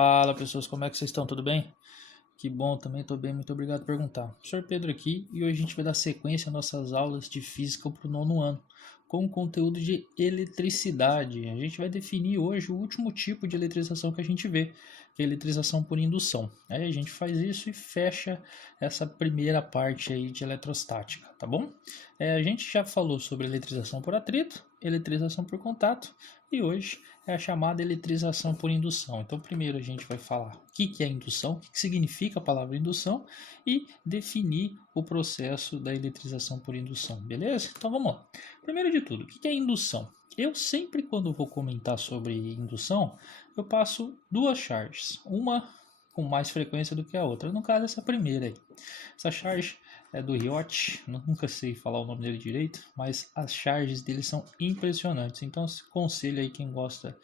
Fala pessoas, como é que vocês estão? Tudo bem? Que bom, também estou bem, muito obrigado por perguntar. Professor Pedro aqui e hoje a gente vai dar sequência às nossas aulas de física para o nono ano, com o conteúdo de eletricidade. A gente vai definir hoje o último tipo de eletrização que a gente vê, que é a eletrização por indução. Aí a gente faz isso e fecha essa primeira parte aí de eletrostática, tá bom? A gente já falou sobre eletrização por atrito, eletrização por contato e hoje é a chamada eletrização por indução. Então, primeiro a gente vai falar o que é indução, o que significa a palavra indução e definir o processo da eletrização por indução, beleza? Então, vamos lá. Primeiro de tudo, o que é indução? Eu sempre, quando vou comentar sobre indução, eu passo duas charges, uma com mais frequência do que a outra. No caso, essa primeira aí. Essa charge é do Riot, nunca sei falar o nome dele direito, mas as charges dele são impressionantes. Então, aconselho aí quem gosta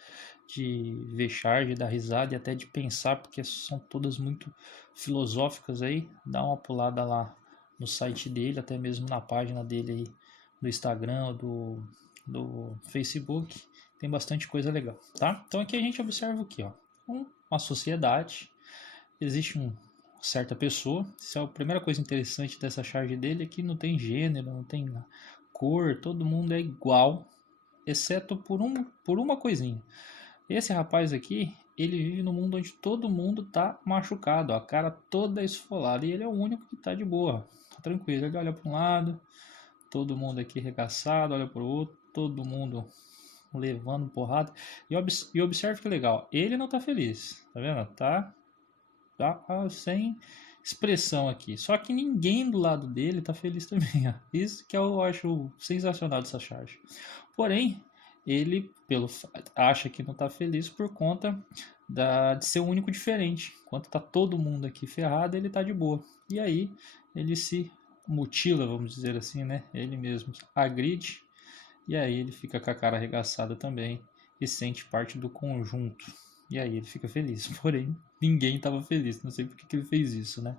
de ver charge, dar risada e até de pensar, porque são todas muito filosóficas aí, dá uma pulada lá no site dele, até mesmo na página dele aí do Instagram, do Facebook, tem bastante coisa legal, tá? Então aqui a gente observa o que, ó, uma sociedade, existe uma certa pessoa. Essa é a primeira coisa interessante dessa charge dele, é que não tem gênero, não tem cor, todo mundo é igual, exceto por uma coisinha. Esse rapaz aqui, ele vive num mundo onde todo mundo tá machucado, a cara toda esfolada, e ele é o único que tá de boa, tá tranquilo. Ele olha para um lado, todo mundo aqui arregaçado, olha para o outro, todo mundo levando porrada. E observe que legal, ele não tá feliz, tá vendo? Tá sem expressão aqui. Só que ninguém do lado dele tá feliz também. Ó. Isso que eu acho sensacional dessa charge. Porém, ele acha que não tá feliz por conta de ser o único diferente. Enquanto tá todo mundo aqui ferrado, ele tá de boa. E aí ele se mutila, vamos dizer assim, né? Ele mesmo agride. E aí ele fica com a cara arregaçada também e sente parte do conjunto. E aí ele fica feliz. Porém, ninguém estava feliz. Não sei por que ele fez isso, né?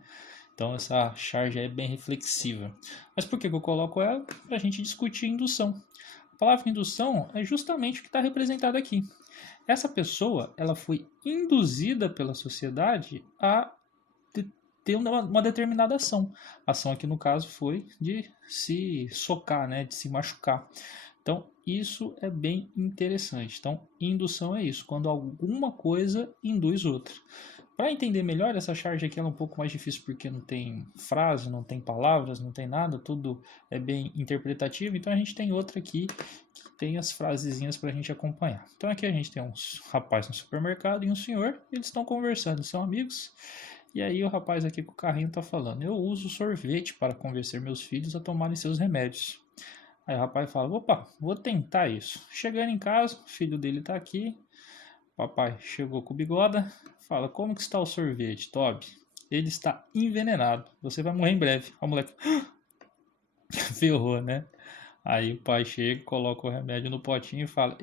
Então essa charge é bem reflexiva. Mas por que eu coloco ela? Para a gente discutir indução. A palavra indução é justamente o que está representado aqui. Essa pessoa, ela foi induzida pela sociedade a ter uma determinada ação. A ação aqui no caso foi de se socar, né? De se machucar. Então, isso é bem interessante. Então, indução é isso, quando alguma coisa induz outra. Para entender melhor, essa charge aqui é um pouco mais difícil porque não tem frase, não tem palavras, não tem nada, tudo é bem interpretativo. Então, a gente tem outra aqui que tem as frasezinhas para a gente acompanhar. Então, aqui a gente tem um rapaz no supermercado e um senhor, eles estão conversando, são amigos. E aí o rapaz aqui com o carrinho está falando: eu uso sorvete para convencer meus filhos a tomarem seus remédios. Aí o rapaz fala: opa, vou tentar isso. Chegando em casa, o filho dele tá aqui. Papai chegou com o bigoda. Fala: como que está o sorvete, Toby? Ele está envenenado. Você vai morrer em breve. A moleque ferrou, né? Aí o pai chega, coloca o remédio no potinho e fala: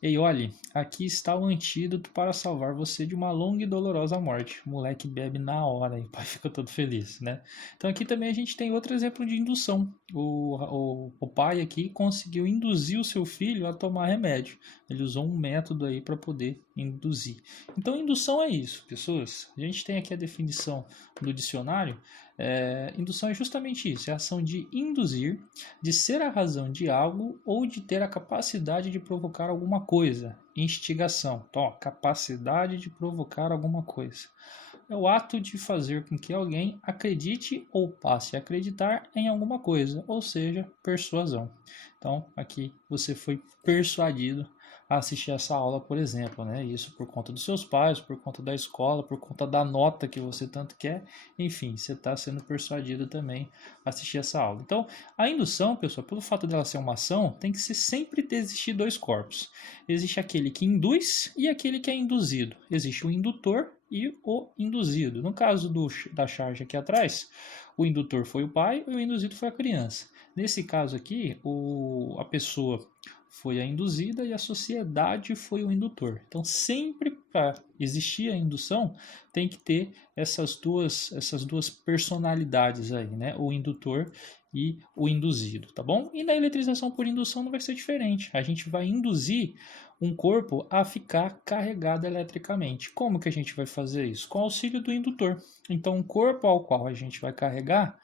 Ei, olhe, aqui está o antídoto para salvar você de uma longa e dolorosa morte. O moleque bebe na hora e o pai fica todo feliz, né? Então aqui também a gente tem outro exemplo de indução. O pai aqui conseguiu induzir o seu filho a tomar remédio. Ele usou um método aí para poder induzir. Então indução é isso, pessoas. A gente tem aqui a definição do dicionário. Indução é justamente isso, é a ação de induzir, de ser a razão de algo ou de ter a capacidade de provocar alguma coisa. Instigação, então, ó, capacidade de provocar alguma coisa. É o ato de fazer com que alguém acredite ou passe a acreditar em alguma coisa, ou seja, persuasão. Então, aqui você foi persuadido a assistir essa aula, por exemplo, né? Isso por conta dos seus pais, por conta da escola, por conta da nota que você tanto quer, enfim, você está sendo persuadido também a assistir essa aula. Então, a indução, pessoal, pelo fato dela ser uma ação, tem que sempre existir dois corpos. Existe aquele que induz e aquele que é induzido. Existe o indutor e o induzido. No caso da charge aqui atrás, o indutor foi o pai e o induzido foi a criança. Nesse caso aqui, a pessoa foi a induzida e a sociedade foi o indutor. Então, sempre para existir a indução, tem que ter essas duas personalidades aí, né? O indutor e o induzido, tá bom? E na eletrização por indução não vai ser diferente. A gente vai induzir um corpo a ficar carregado eletricamente. Como que a gente vai fazer isso? Com o auxílio do indutor. Então, o corpo ao qual a gente vai carregar,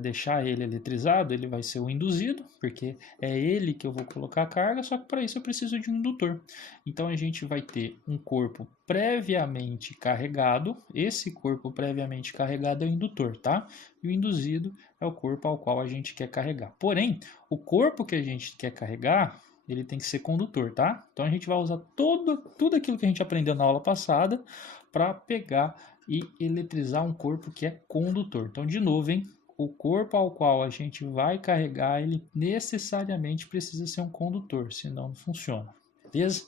deixar ele eletrizado, ele vai ser o induzido, porque é ele que eu vou colocar a carga, só que para isso eu preciso de um indutor. Então a gente vai ter um corpo previamente carregado, esse corpo previamente carregado é o indutor, tá? E o induzido é o corpo ao qual a gente quer carregar. Porém, o corpo que a gente quer carregar, ele tem que ser condutor, tá? Então a gente vai usar tudo aquilo que a gente aprendeu na aula passada para pegar e eletrizar um corpo que é condutor. Então, de novo, hein? O corpo ao qual a gente vai carregar, ele necessariamente precisa ser um condutor, senão não funciona, beleza?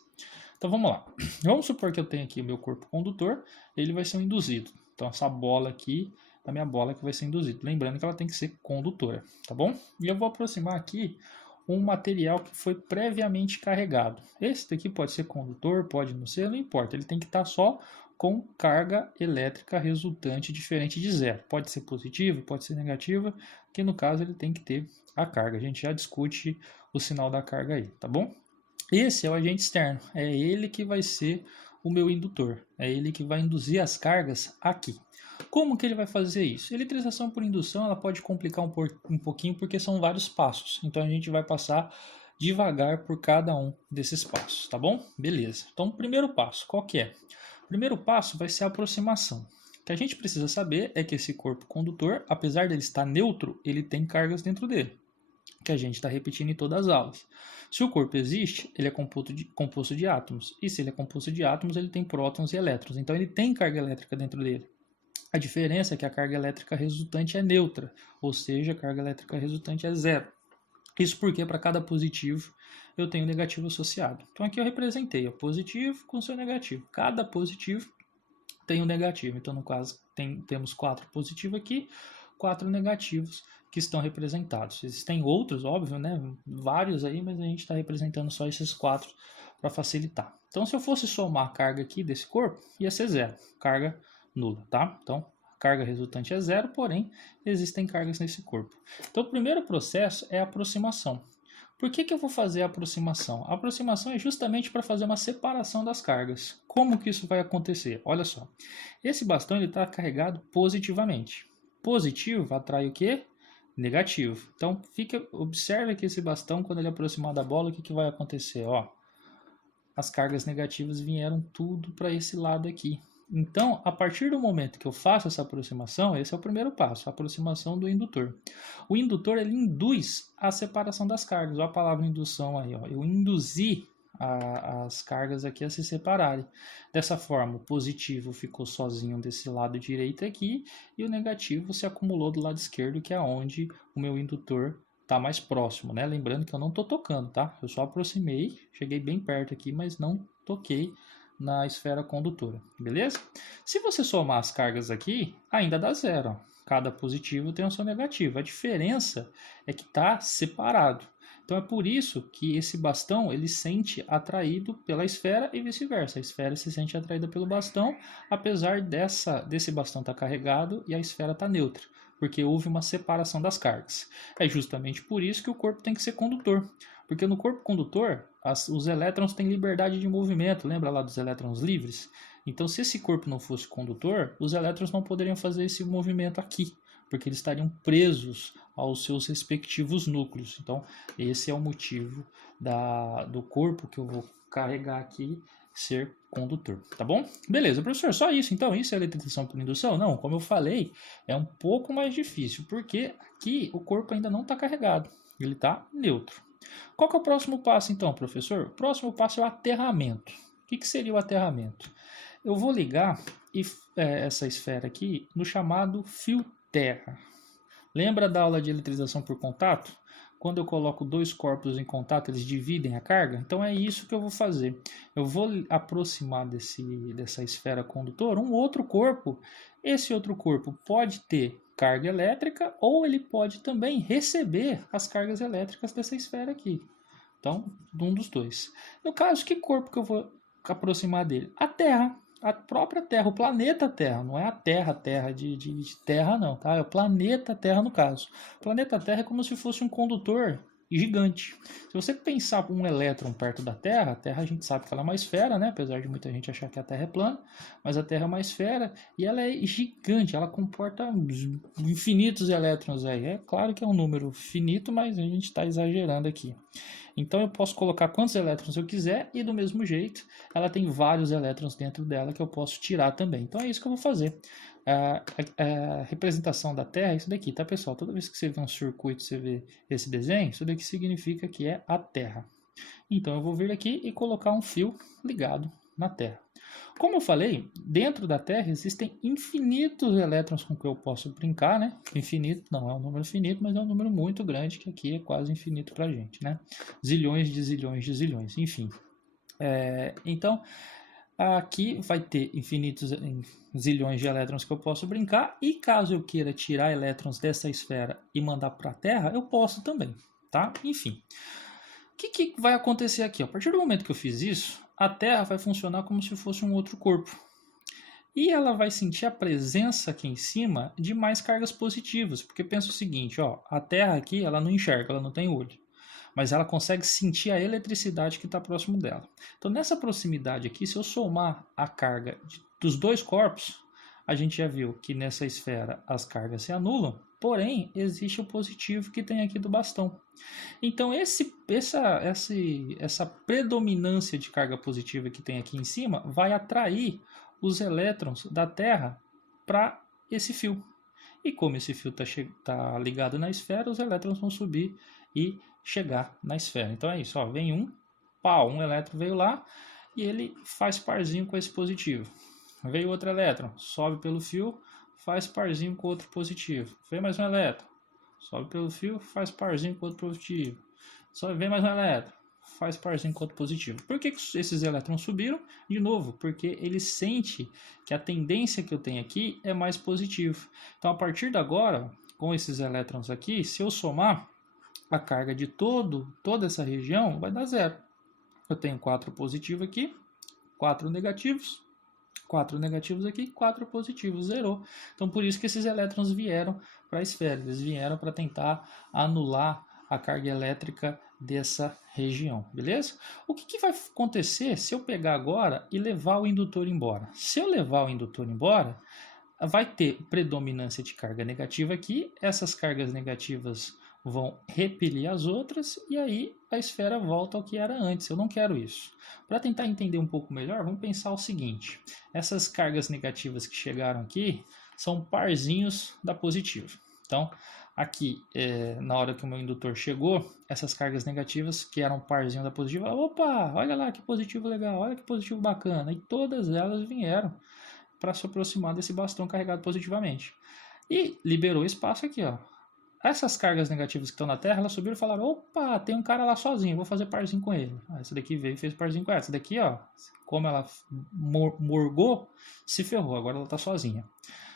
Então vamos lá. Vamos supor que eu tenho aqui o meu corpo condutor, ele vai ser um induzido. Então essa bola aqui é a minha bola que vai ser induzida. Lembrando que ela tem que ser condutora, tá bom? E eu vou aproximar aqui um material que foi previamente carregado. Esse daqui pode ser condutor, pode não ser, não importa. Ele tem que estar só com carga elétrica resultante diferente de zero. Pode ser positiva, pode ser negativa, que no caso ele tem que ter a carga. A gente já discute o sinal da carga aí, tá bom? Esse é o agente externo, é ele que vai ser o meu indutor, é ele que vai induzir as cargas aqui. Como que ele vai fazer isso? Eletrização por indução ela pode complicar um pouquinho porque são vários passos, então a gente vai passar devagar por cada um desses passos, tá bom? Beleza. Então, o primeiro passo, qual que é? O primeiro passo vai ser a aproximação. O que a gente precisa saber é que esse corpo condutor, apesar dele estar neutro, ele tem cargas dentro dele, que a gente está repetindo em todas as aulas. Se o corpo existe, ele é composto de átomos. E se ele é composto de átomos, ele tem prótons e elétrons. Então ele tem carga elétrica dentro dele. A diferença é que a carga elétrica resultante é neutra, ou seja, a carga elétrica resultante é zero. Isso porque para cada positivo eu tenho negativo associado. Então aqui eu representei o positivo com seu negativo. Cada positivo tem um negativo. Então no caso temos 4 positivos aqui, 4 negativos que estão representados. Existem outros, óbvio, né? Vários aí, mas a gente está representando só esses 4 para facilitar. Então se eu fosse somar a carga aqui desse corpo, ia ser zero, carga nula, tá? Então a carga resultante é zero, porém existem cargas nesse corpo. Então o primeiro processo é a aproximação. Por que eu vou fazer a aproximação? A aproximação é justamente para fazer uma separação das cargas. Como que isso vai acontecer? Olha só, esse bastão está carregado positivamente. Positivo atrai o quê? Negativo. Então observe que esse bastão, quando ele aproximar da bola, o que vai acontecer? Ó, as cargas negativas vieram tudo para esse lado aqui. Então, a partir do momento que eu faço essa aproximação, esse é o primeiro passo, a aproximação do indutor. O indutor, ele induz a separação das cargas. Olha a palavra indução aí, ó. Eu induzi as cargas aqui a se separarem. Dessa forma, o positivo ficou sozinho desse lado direito aqui e o negativo se acumulou do lado esquerdo, que é onde o meu indutor está mais próximo, né? Lembrando que eu não estou tocando, tá? Eu só aproximei, cheguei bem perto aqui, mas não toquei na esfera condutora, beleza? Se você somar as cargas aqui, ainda dá zero. Cada positivo tem o seu negativo. A diferença é que está separado. Então é por isso que esse bastão ele sente atraído pela esfera e vice-versa. A esfera se sente atraída pelo bastão, apesar desse bastão estar carregado e a esfera está neutra, porque houve uma separação das cargas. É justamente por isso que o corpo tem que ser condutor. Porque no corpo condutor, os elétrons têm liberdade de movimento. Lembra lá dos elétrons livres? Então, se esse corpo não fosse condutor, os elétrons não poderiam fazer esse movimento aqui, porque eles estariam presos aos seus respectivos núcleos. Então, esse é o motivo do corpo que eu vou carregar aqui ser condutor, tá bom? Beleza, professor, só isso então? Isso é eletrização por indução? Não, como eu falei, é um pouco mais difícil, porque aqui o corpo ainda não está carregado, ele está neutro. Qual que é o próximo passo então, professor? O próximo passo é o aterramento. O que seria o aterramento? Eu vou ligar essa esfera aqui no chamado fio terra. Lembra da aula de eletrização por contato? Quando eu coloco dois corpos em contato, eles dividem a carga? Então é isso que eu vou fazer. Eu vou aproximar dessa esfera condutora um outro corpo. Esse outro corpo pode ter carga elétrica ou ele pode também receber as cargas elétricas dessa esfera aqui. Então, um dos dois. No caso, que corpo que eu vou aproximar dele? A Terra. a própria Terra, o planeta Terra, não é a Terra, Terra de Terra não, tá? É o planeta Terra no caso. O planeta Terra é como se fosse um condutor gigante. Se você pensar um elétron perto da Terra, a Terra a gente sabe que ela é uma esfera, né? Apesar de muita gente achar que a Terra é plana, mas a Terra é uma esfera e ela é gigante, ela comporta infinitos elétrons aí. É claro que é um número finito, mas a gente está exagerando aqui. Então eu posso colocar quantos elétrons eu quiser e do mesmo jeito ela tem vários elétrons dentro dela que eu posso tirar também. Então é isso que eu vou fazer. A representação da Terra é isso daqui, tá pessoal? Toda vez que você vê um circuito, você vê esse desenho, isso daqui significa que é a Terra. Então eu vou vir aqui e colocar um fio ligado na Terra. Como eu falei, dentro da Terra existem infinitos elétrons com que eu posso brincar, né? Infinito não é um número finito, mas é um número muito grande, que aqui é quase infinito para a gente, né? Zilhões de zilhões de zilhões, enfim. Então, aqui vai ter infinitos zilhões de elétrons que eu posso brincar, e caso eu queira tirar elétrons dessa esfera e mandar para a Terra, eu posso também, tá? Enfim. O que vai acontecer aqui? A partir do momento que eu fiz isso, a Terra vai funcionar como se fosse um outro corpo. E ela vai sentir a presença aqui em cima de mais cargas positivas, porque pensa o seguinte, ó, a Terra aqui ela não enxerga, ela não tem olho, mas ela consegue sentir a eletricidade que está próximo dela. Então nessa proximidade aqui, se eu somar a carga dos dois corpos, a gente já viu que nessa esfera as cargas se anulam, porém existe o positivo que tem aqui do bastão. Então essa predominância de carga positiva que tem aqui em cima vai atrair os elétrons da Terra para esse fio. E como esse fio está ligado na esfera, os elétrons vão subir e chegar na esfera. Então é isso, ó, vem um elétron veio lá e ele faz parzinho com esse positivo. Veio outro elétron, sobe pelo fio, faz parzinho com outro positivo. Vem mais um elétron, sobe pelo fio, faz parzinho com outro positivo. Vem mais um elétron, faz parzinho com outro positivo. Por que esses elétrons subiram? De novo, porque ele sente que a tendência que eu tenho aqui é mais positivo. Então, a partir de agora, com esses elétrons aqui, se eu somar a carga de toda essa região, vai dar zero. Eu tenho 4 positivos aqui, 4 negativos. 4 negativos aqui, 4 positivos, zerou. Então, por isso que esses elétrons vieram para a esfera. Eles vieram para tentar anular a carga elétrica dessa região, beleza? O que vai acontecer se eu pegar agora e levar o indutor embora? Se eu levar o indutor embora, vai ter predominância de carga negativa aqui, essas cargas negativas vão repelir as outras e aí a esfera volta ao que era antes. Eu não quero isso. Para tentar entender um pouco melhor, vamos pensar o seguinte: essas cargas negativas que chegaram aqui são parzinhos da positiva. Então, aqui, na hora que o meu indutor chegou, essas cargas negativas que eram parzinho da positiva, opa, olha lá que positivo legal, olha que positivo bacana, e todas elas vieram para se aproximar desse bastão carregado positivamente. E liberou espaço aqui, ó. Essas cargas negativas que estão na Terra, elas subiram e falaram: opa, tem um cara lá sozinho, vou fazer parzinho com ele. Essa daqui veio e fez parzinho com ela. Essa daqui, ó, como ela morgou, se ferrou, agora ela tá sozinha.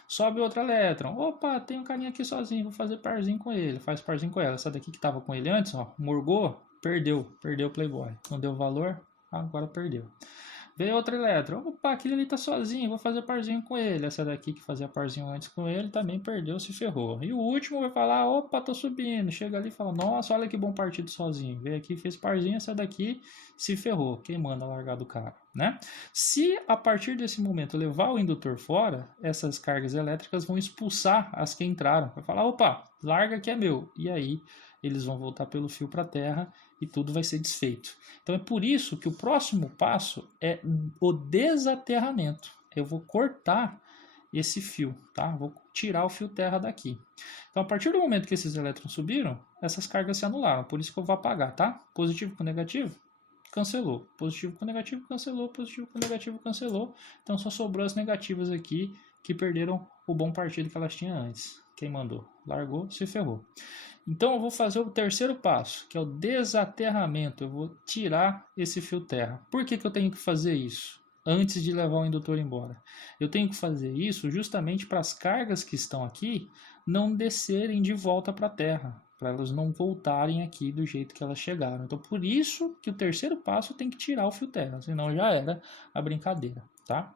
Sobe outro elétron. Opa, tem um carinha aqui sozinho, vou fazer parzinho com ele. Faz parzinho com ela. Essa daqui que tava com ele antes, ó, morgou, perdeu o Playboy. Não deu valor, agora perdeu. Veio outro elétron. Opa, aquele ali tá sozinho, vou fazer parzinho com ele. Essa daqui que fazia parzinho antes com ele também perdeu, se ferrou. E o último vai falar: opa, tô subindo. Chega ali e fala: nossa, olha que bom partido sozinho. Veio aqui, fez parzinho, essa daqui se ferrou. Quem manda largar do cara, né? Se a partir desse momento levar o indutor fora, essas cargas elétricas vão expulsar as que entraram. Vai falar: opa, larga que é meu. E aí eles vão voltar pelo fio para a Terra e tudo vai ser desfeito. Então é por isso que o próximo passo é o desaterramento. Eu vou cortar esse fio, tá? Vou tirar o fio terra daqui. Então a partir do momento que esses elétrons subiram, essas cargas se anularam. Por isso que eu vou apagar, tá? Positivo com negativo, cancelou. Positivo com negativo, cancelou. Positivo com negativo, cancelou. Então só sobrou as negativas aqui que perderam o bom partido que elas tinham antes. Quem mandou? Largou, se ferrou. Então eu vou fazer o terceiro passo, que é o desaterramento. Eu vou tirar esse fio terra. Por que eu tenho que fazer isso antes de levar o indutor embora? Eu tenho que fazer isso justamente para as cargas que estão aqui não descerem de volta para a Terra, para elas não voltarem aqui do jeito que elas chegaram. Então por isso que o terceiro passo tem que tirar o fio terra, senão já era a brincadeira, tá?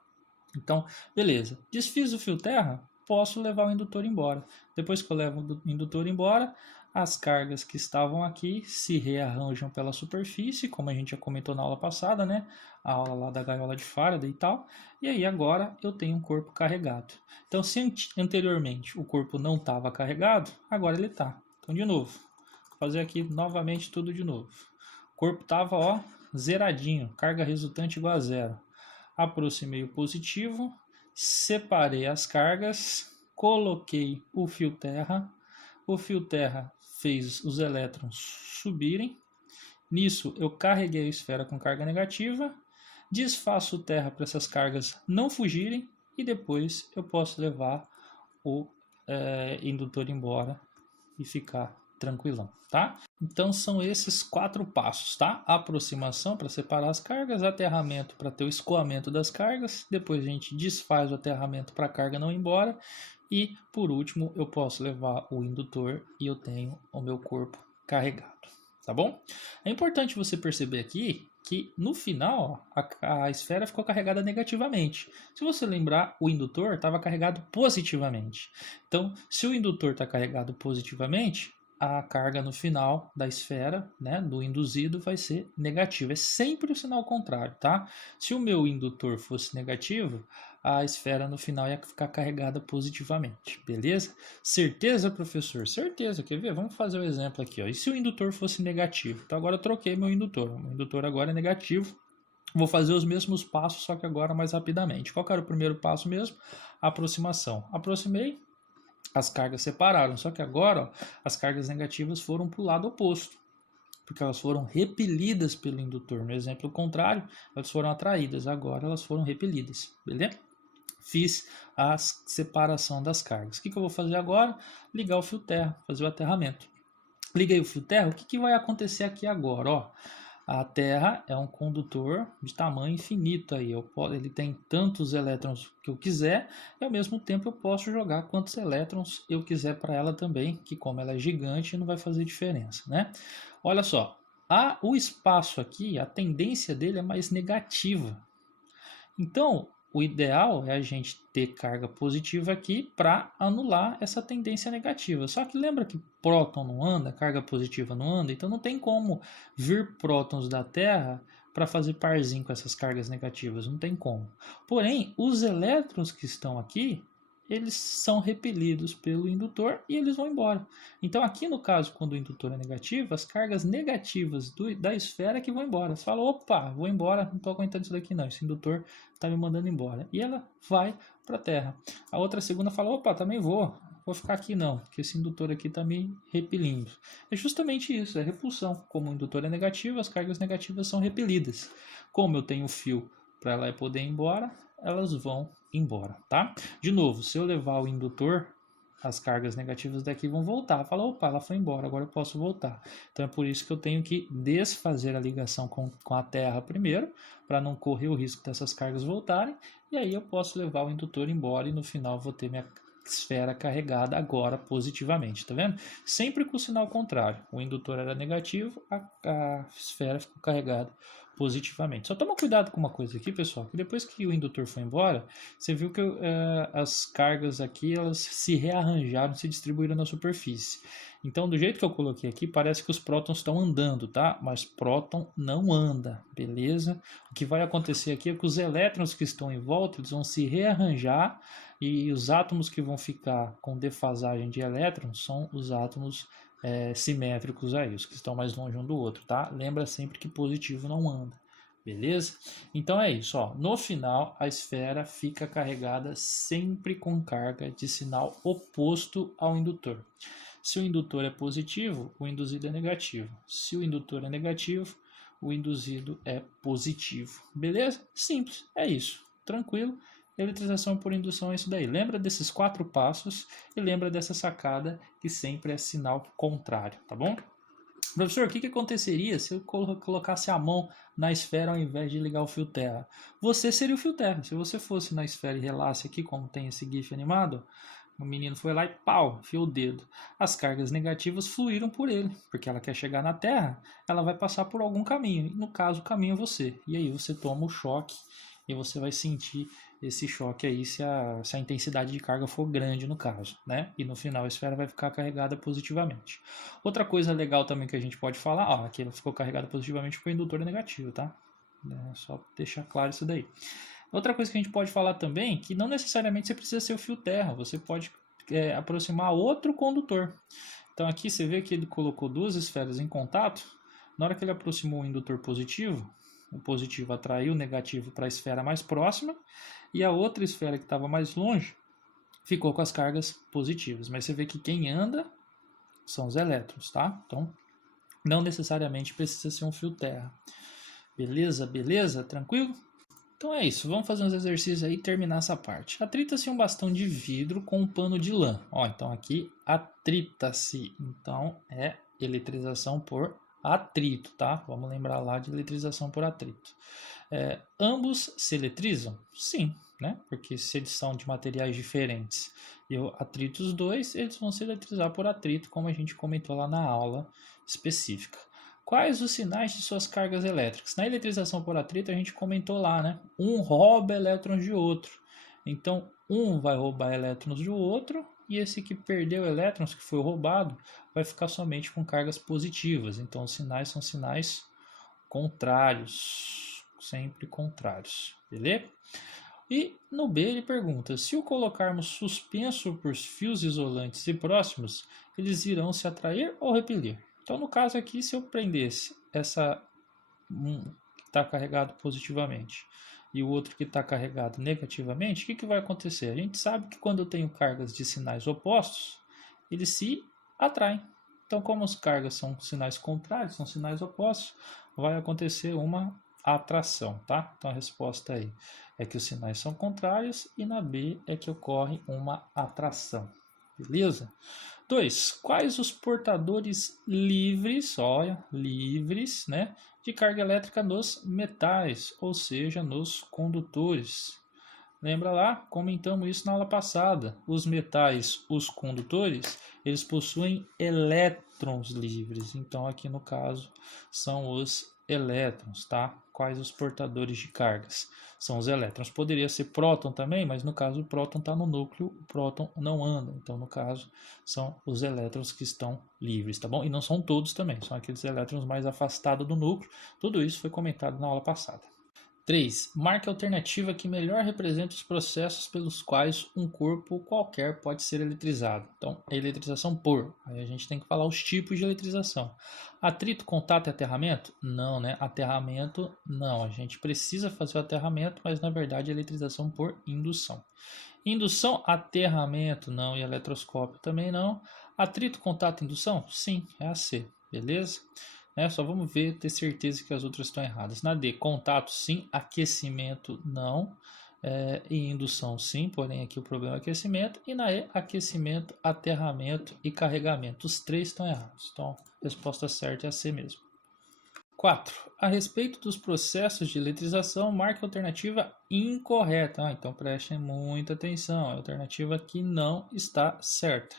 Então, beleza. Desfiz o fio terra, posso levar o indutor embora. Depois que eu levo o indutor embora, as cargas que estavam aqui se rearranjam pela superfície, como a gente já comentou na aula passada, né? A aula lá da gaiola de Faraday e tal. E aí agora eu tenho um corpo carregado. Então, se anteriormente o corpo não estava carregado, agora ele está. Então, de novo, vou fazer aqui novamente tudo de novo. O corpo estava, ó, zeradinho, carga resultante igual a zero. Aproximei o positivo, separei as cargas, coloquei o fio terra fez os elétrons subirem, nisso eu carreguei a esfera com carga negativa, desfaço o terra para essas cargas não fugirem e depois eu posso levar o indutor embora e ficar tranquilão, tá? Então são esses 4 passos, tá? Aproximação para separar as cargas, aterramento para ter o escoamento das cargas, depois a gente desfaz o aterramento para a carga não ir embora e por último eu posso levar o indutor e eu tenho o meu corpo carregado, tá bom? É importante você perceber aqui que no final a esfera ficou carregada negativamente. Se você lembrar, o indutor estava carregado positivamente. Então, se o indutor está carregado positivamente, a carga no final da esfera, né, do induzido, vai ser negativa. É sempre o sinal contrário, tá? Se o meu indutor fosse negativo, a esfera no final ia ficar carregada positivamente, beleza? Certeza, professor? Certeza. Quer ver? Vamos fazer o exemplo aqui, ó. E se o indutor fosse negativo? Então agora eu troquei meu indutor. O indutor agora é negativo. Vou fazer os mesmos passos, só que agora mais rapidamente. Qual que era o primeiro passo mesmo? Aproximação. Aproximei, as cargas separaram, só que agora ó, as cargas negativas foram para o lado oposto, porque elas foram repelidas pelo indutor. No exemplo contrário, elas foram atraídas, agora elas foram repelidas, beleza? Fiz a separação das cargas. O que eu vou fazer agora? Ligar o fio terra, fazer o aterramento. Liguei o fio terra, o que vai acontecer aqui agora? Ó, a Terra é um condutor de tamanho infinito aí. Ele tem tantos elétrons que eu quiser e ao mesmo tempo eu posso jogar quantos elétrons eu quiser para ela também, que como ela é gigante não vai fazer diferença, né? Olha só, o espaço aqui, a tendência dele é mais negativa. Então, o ideal é a gente ter carga positiva aqui para anular essa tendência negativa. Só que lembra que próton não anda, carga positiva não anda, então não tem como vir prótons da Terra para fazer parzinho com essas cargas negativas, não tem como. Porém, os elétrons que estão aqui, eles são repelidos pelo indutor e eles vão embora. Então aqui no caso, quando o indutor é negativo, as cargas negativas da esfera é que vão embora. Você fala, opa, vou embora, não estou aguentando isso daqui não, esse indutor está me mandando embora. E ela vai para a Terra. A outra segunda fala, opa, também vou ficar aqui não, porque esse indutor aqui está me repelindo. É justamente isso, é repulsão. Como o indutor é negativo, as cargas negativas são repelidas. Como eu tenho fio para ela poder ir embora, elas vão embora, tá? De novo, se eu levar o indutor, as cargas negativas daqui vão voltar. Fala, opa, ela foi embora, agora eu posso voltar. Então é por isso que eu tenho que desfazer a ligação com a Terra primeiro, para não correr o risco dessas cargas voltarem, e aí eu posso levar o indutor embora e no final vou ter minha esfera carregada agora positivamente, tá vendo? Sempre com o sinal contrário. O indutor era negativo, a esfera ficou carregada positivamente. Só toma cuidado com uma coisa aqui, pessoal, que depois que o indutor foi embora, você viu que as cargas aqui elas se rearranjaram, se distribuíram na superfície. Então, do jeito que eu coloquei aqui, parece que os prótons estão andando, tá? Mas próton não anda, beleza? O que vai acontecer aqui é que os elétrons que estão em volta eles vão se rearranjar e os átomos que vão ficar com defasagem de elétrons são os átomos simétricos aí, os que estão mais longe um do outro, tá? Lembra sempre que positivo não anda, beleza? Então é isso, ó. No final a esfera fica carregada sempre com carga de sinal oposto ao indutor. Se o indutor é positivo, o induzido é negativo. Se o indutor é negativo, o induzido é positivo, beleza? Simples, é isso, tranquilo. Eletrização por indução é isso daí. Lembra desses 4 passos e lembra dessa sacada que sempre é sinal contrário, tá bom? Professor, o que aconteceria se eu colocasse a mão na esfera ao invés de ligar o fio terra? Você seria o fio terra. Se você fosse na esfera e relasse aqui, como tem esse GIF animado, o menino foi lá e pau, enfiou o dedo. As cargas negativas fluíram por ele, porque ela quer chegar na Terra, ela vai passar por algum caminho. E no caso, o caminho é você. E aí você toma o choque e você vai sentir esse choque aí se a intensidade de carga for grande no caso, né? E no final a esfera vai ficar carregada positivamente. Outra coisa legal também que a gente pode falar, ó, aqui ela ficou carregada positivamente porque o indutor é negativo, tá? Só deixar claro isso daí. Outra coisa que a gente pode falar também é que não necessariamente você precisa ser o fio terra, você pode aproximar outro condutor. Então aqui você vê que ele colocou duas esferas em contato. Na hora que ele aproximou o indutor positivo, o positivo atraiu o negativo para a esfera mais próxima e a outra esfera que estava mais longe ficou com as cargas positivas. Mas você vê que quem anda são os elétrons, tá? Então não necessariamente precisa ser um fio terra. Beleza? Beleza? Tranquilo? Então é isso, vamos fazer uns exercícios aí e terminar essa parte. Atrita-se um bastão de vidro com um pano de lã. Ó, então aqui atrita-se, então é eletrização por atrito, tá? Vamos lembrar lá de eletrização por atrito. Ambos se eletrizam? Sim, né? Porque se eles são de materiais diferentes e eu atrito os dois, eles vão se eletrizar por atrito, como a gente comentou lá na aula específica. Quais os sinais de suas cargas elétricas? Na eletrização por atrito a gente comentou lá, né? Um rouba elétrons de outro. Então, um vai roubar elétrons do outro e esse que perdeu elétrons, que foi roubado, vai ficar somente com cargas positivas. Então, os sinais são sinais contrários, sempre contrários, beleza? E no B ele pergunta, se o colocarmos suspenso por fios isolantes e próximos, eles irão se atrair ou repelir? Então, no caso aqui, se eu prendesse essa que está carregado positivamente e o outro que está carregado negativamente, o que vai acontecer? A gente sabe que quando eu tenho cargas de sinais opostos, eles se atraem. Então, como as cargas são sinais contrários, são sinais opostos, vai acontecer uma atração, tá? Então, a resposta aí é que os sinais são contrários e na B é que ocorre uma atração. Beleza? 2. Quais os portadores livres, olha, livres, né, de carga elétrica nos metais, ou seja, nos condutores? Lembra lá? Comentamos isso na aula passada. Os metais, os condutores, eles possuem elétrons livres. Então, aqui no caso, são os elétrons, tá? Quais os portadores de cargas? São os elétrons. Poderia ser próton também, mas no caso o próton está no núcleo, o próton não anda. Então, no caso, são os elétrons que estão livres, tá bom? E não são todos também, são aqueles elétrons mais afastados do núcleo. Tudo isso foi comentado na aula passada. 3. Marque a alternativa que melhor representa os processos pelos quais um corpo qualquer pode ser eletrizado. Então, a eletrização por. Aí a gente tem que falar os tipos de eletrização. Atrito, contato e aterramento? Não, né? Aterramento, não. A gente precisa fazer o aterramento, mas na verdade é eletrização por indução. Indução, aterramento, não. E eletroscópio também não. Atrito, contato, indução? Sim, é a C. Beleza? Só vamos ver, ter certeza que as outras estão erradas. Na D, contato sim, aquecimento não, e indução sim, porém aqui o problema é aquecimento. E na E, aquecimento, aterramento e carregamento. Os três estão errados. Então, a resposta certa é a C mesmo. 4. A respeito dos processos de eletrização, marque a alternativa incorreta. Então prestem muita atenção, a alternativa que não está certa.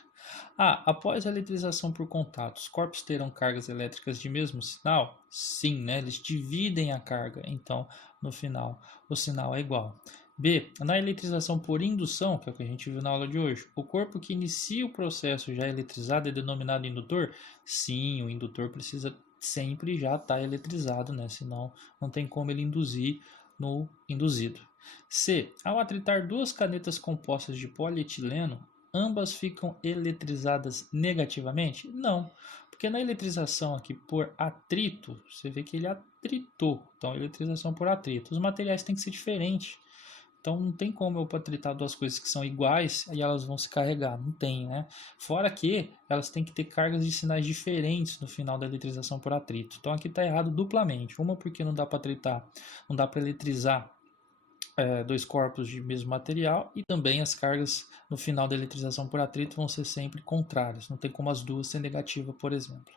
Após a eletrização por contato, os corpos terão cargas elétricas de mesmo sinal? Sim, né? Eles dividem a carga, então no final o sinal é igual. B. Na eletrização por indução, que é o que a gente viu na aula de hoje, o corpo que inicia o processo já eletrizado é denominado indutor? Sim, o indutor precisa sempre já estar eletrizado, né? Senão não tem como ele induzir no induzido. C. Ao atritar duas canetas compostas de polietileno, ambas ficam eletrizadas negativamente? Não, porque na eletrização aqui por atrito, você vê que ele atritou. Então, eletrização por atrito. Os materiais têm que ser diferentes. Então não tem como eu atritar duas coisas que são iguais e elas vão se carregar. Não tem, né? Fora que elas têm que ter cargas de sinais diferentes no final da eletrização por atrito. Então aqui está errado duplamente. Uma porque não dá para atritar, não dá para eletrizar dois corpos de mesmo material, e também as cargas no final da eletrização por atrito vão ser sempre contrárias. Não tem como as duas ser negativas, por exemplo.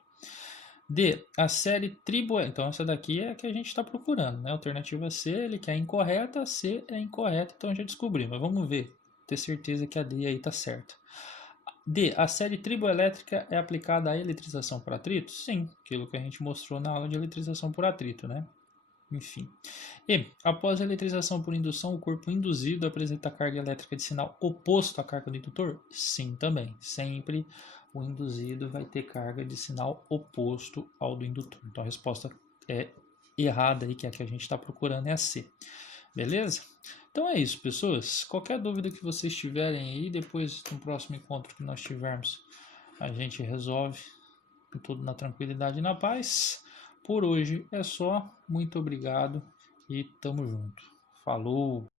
D. A série tribo. Então, essa daqui é a que a gente está procurando, né? Alternativa C, ele quer incorreta, C é incorreta, então já descobri. Mas vamos ver, ter certeza que a D aí está certa. D. A série triboelétrica é aplicada à eletrização por atrito? Sim, aquilo que a gente mostrou na aula de eletrização por atrito, né? enfim. E, após a eletrização por indução, o corpo induzido apresenta carga elétrica de sinal oposto à carga do indutor? Sim, também. Sempre o induzido vai ter carga de sinal oposto ao do indutor. Então a resposta é errada aí, que é a que a gente está procurando, é a C. Beleza? Então é isso, pessoas. Qualquer dúvida que vocês tiverem aí, depois no próximo encontro que nós tivermos, a gente resolve tudo na tranquilidade e na paz. Por hoje é só. Muito obrigado e tamo junto. Falou!